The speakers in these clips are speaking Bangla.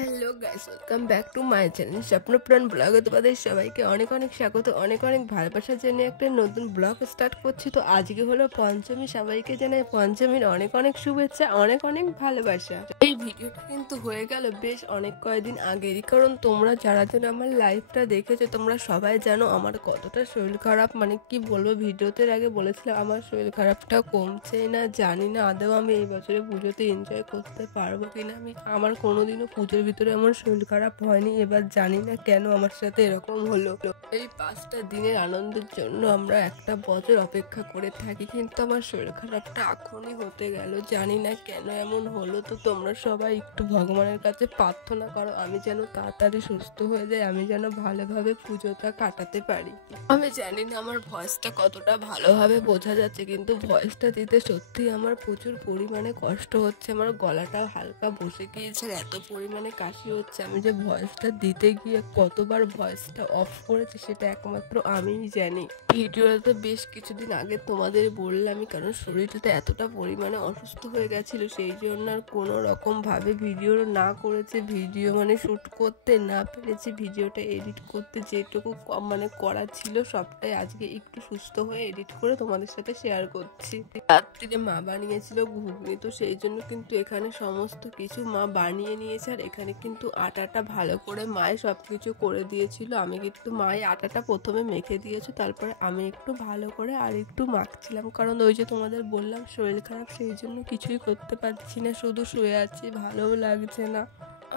Hello guys, welcome back to my channel Swapnapran ব্লগে তোমাদের সবাইকে অনেক অনেক স্বাগত। অনেক অনেক ভালোবাসার জন্য একটা নতুন ব্লগ স্টার্ট করছি। তো আজকে হলো পঞ্চমী, সবাইকে জানাই পঞ্চমীর অনেক অনেক শুভেচ্ছা, অনেক অনেক ভালোবাসা। এই ভিডিওটা কিন্তু হয়ে গেল বেশ অনেক কয়েকদিন আগেরই, কারণ তোমরা যারা যেন আমার লাইভটা দেখেছো তোমরা সবাই জানো আমার কতটা শরীর খারাপ। মানে কি বলবো, ভিডিওতে আগে বলেছিলাম আমার শরীর খারাপটা কমছে না, জানি না আদৌ আমি এই বছরে পুজোতে এনজয় করতে পারবো কিনা। আমার কোনোদিনও পুজোর ভিতরে আমার শরীর খারাপ হয়নি, এবার জানি না কেন আমার সাথে এরকম হলো। এই 5টা দিনের আনন্দের জন্য আমরা একটা বছর অপেক্ষা করে থাকি, কিন্তু আমার শরীর খারাপটা এখনই হতে গেল, জানি না কেন এমন হলো। তো তোমরা সবাই একটু ভগবানের কাছে প্রার্থনা করো আমি যেন তাড়াতাড়ি সুস্থ হয়ে যাই, আমি যেন ভালোভাবে পুজোটা কাটাতে পারি। আমি জানি না আমার ভয়েসটা কতটা ভালোভাবে বোঝা যাচ্ছে, কিন্তু ভয়েসটা দিতে সত্যি আমার প্রচুর পরিমাণে কষ্ট হচ্ছে। আমার গলাটাও হালকা বসে গিয়েছে, এত পরিমাণে কাশি হচ্ছে। আমি যে ভয়েসটা দিতে গিয়ে কতবার ভয়েসটা অফ করেছি সেটা একমাত্র আমিই জানি। ভিডিওটা তো বেশ কিছুদিন আগে তোমাদের বললামই, কারণ শরীরটা এতটা পরিমাণে অসুস্থ হয়ে গেছিল, সেই জন্য আর কোনো রকম ভাবে ভিডিও না করেছে, ভিডিও মানে শ্যুট করতে না পেরেছি, ভিডিওটা এডিট করতে যেটুকু মানে করা ছিল সবটাই আজকে একটু সুস্থ হয়ে এডিট করে তোমাদের সাথে শেয়ার করছি। রাত্রিরে মা বানিয়েছিল ঘুগনি, তো সেই জন্য কিন্তু এখানে সমস্ত কিছু মা বানিয়ে নিয়েছে। আর এখানে কিন্তু আটাটা ভালো করে মায়ে সবকিছু করে দিয়েছিল, আমি কিন্তু মায়ে আটাটা প্রথমে মেখে দিয়েছে, তারপরে আমি একটু ভালো করে আর একটু মাখছিলাম, কারণ ওই যে তোমাদের বললাম শরীর খারাপ, সেই জন্য কিছুই করতে পারছি না, শুধু শুয়ে আছি, ভালোও লাগছে না।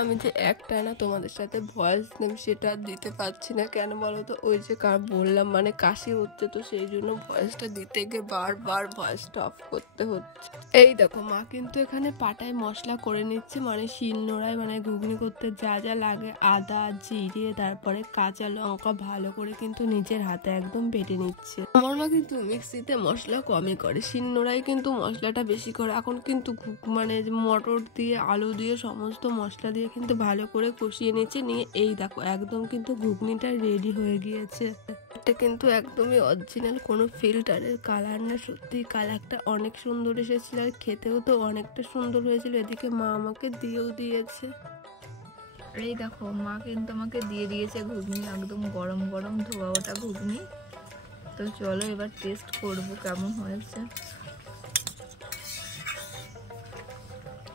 আমি যে একটানা তোমাদের সাথে ভয়েস নেম সেটা দিতে পারছি না, কেন বলো তো, ওই যে বললাম মানে কাশি হচ্ছে, তো সেই জন্য ভয়েসটা দিতে গিয়ে বারবার ভয়েসটা অফ করতে হচ্ছে। এই দেখো মা কিন্তু এখানে পাটায় মশলা করে নিচ্ছে, মানে শিলনোড়ায়, মানে ঘুগনি করতে যা যা লাগে আদা জিরে তারপরে কাঁচা লঙ্কা ভালো করে কিন্তু নিজের হাতে একদম বেটে নিচ্ছে। আমার মা কিন্তু মিক্সিতে মশলা কমই করে, শিলনোড়ায় কিন্তু মশলাটা বেশি করে। এখন কিন্তু মানে মটর দিয়ে আলু দিয়ে সমস্ত মশলা দিয়ে কিন্তু ভালো করে কষিয়ে নিচ্ছে, নিয়ে এই দেখো একদম কিন্তু ঘুগনিটা রেডি হয়ে গিয়েছে। এটা কিন্তু একদমই অরিজিনাল, কোনো ফিল্টারের কালার না, সত্যি কালারটা অনেক সুন্দর এসেছিল, আর খেতেও তো অনেকটা সুন্দর হয়েছিল। এদিকে মা আমাকে দিয়েও দিয়েছে। এই দেখো মা কিন্তু আমাকে দিয়ে দিয়েছে ঘুগনি, একদম গরম গরম ধোয়া ওটা ঘুগনি। তো চলো এবার টেস্ট করব কেমন হয়েছে।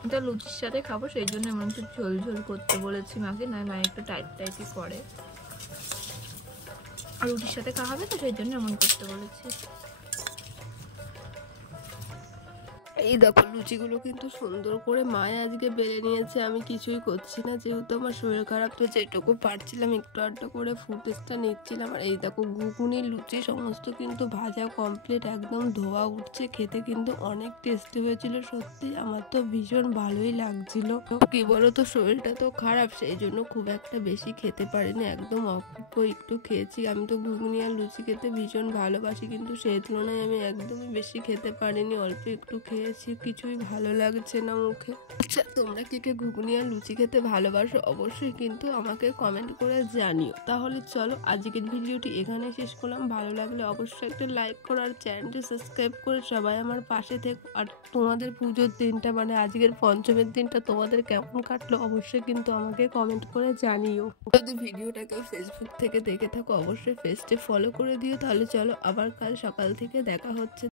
এটা লুচির সাথে খাবো, সেই জন্য এমন একটু ঝোল ঝোল করতে বলেছি মাকে, নয় মা একটু টাইট টাইটই করে, আর রুটির সাথে খাওয়া হবে তো সেই জন্য এমন করতে বলেছি। এই দেখো লুচিগুলো কিন্তু সুন্দর করে মায়ে আজকে বেলে নিয়েছে, আমি কিছুই করছি না, যেহেতু আমার শরীর খারাপ, তো যেটুকু পারছিলাম একটু আধটু করে ফুটেজটা নিচ্ছিলাম। আর এই দেখো ঘুগনি লুচি সমস্ত কিন্তু ভাজা কমপ্লিট, একদম ধোয়া উঠছে, খেতে কিন্তু অনেক টেস্টি হয়েছিল, সত্যি আমার তো ভীষণ ভালোই লাগছিল। কি বলো তো, শরীরটা তো খারাপ, সেই জন্য খুব একটা বেশি খেতে পারিনি, একদম অল্প একটু খেয়েছি। আমি তো ঘুগনি আর লুচি খেতে ভীষণ ভালোবাসি, কিন্তু সেই তুলনায় আমি একদমই বেশি খেতে পারিনি, অল্প একটু খেয়েছি, কিছুই ভালো লাগছে না মুখে। আচ্ছা তোমরা কে কে ঘুগনি আর লুচি খেতে ভালোবাসো অবশ্যই কিন্তু আমাকে কমেন্ট করে জানিও। তাহলে চলো আজকের ভিডিওটি এখানে শেষ করলাম, ভালো লাগলে অবশ্যই একটা লাইক করো আর চ্যানেলটি সাবস্ক্রাইব করে সবাই আমার পাশে থেকো। আর তোমাদের পুজোর দিনটা মানে আজকের পঞ্চমের দিনটা তোমাদের কেমন কাটলো অবশ্যই কিন্তু আমাকে কমেন্ট করে জানিও। যদি ভিডিওটাকে ফেসবুক থেকে দেখে থাকো অবশ্যই পেজটি ফলো করে দিও। তাহলে চলো আবার কাল সকাল থেকে দেখা হচ্ছে।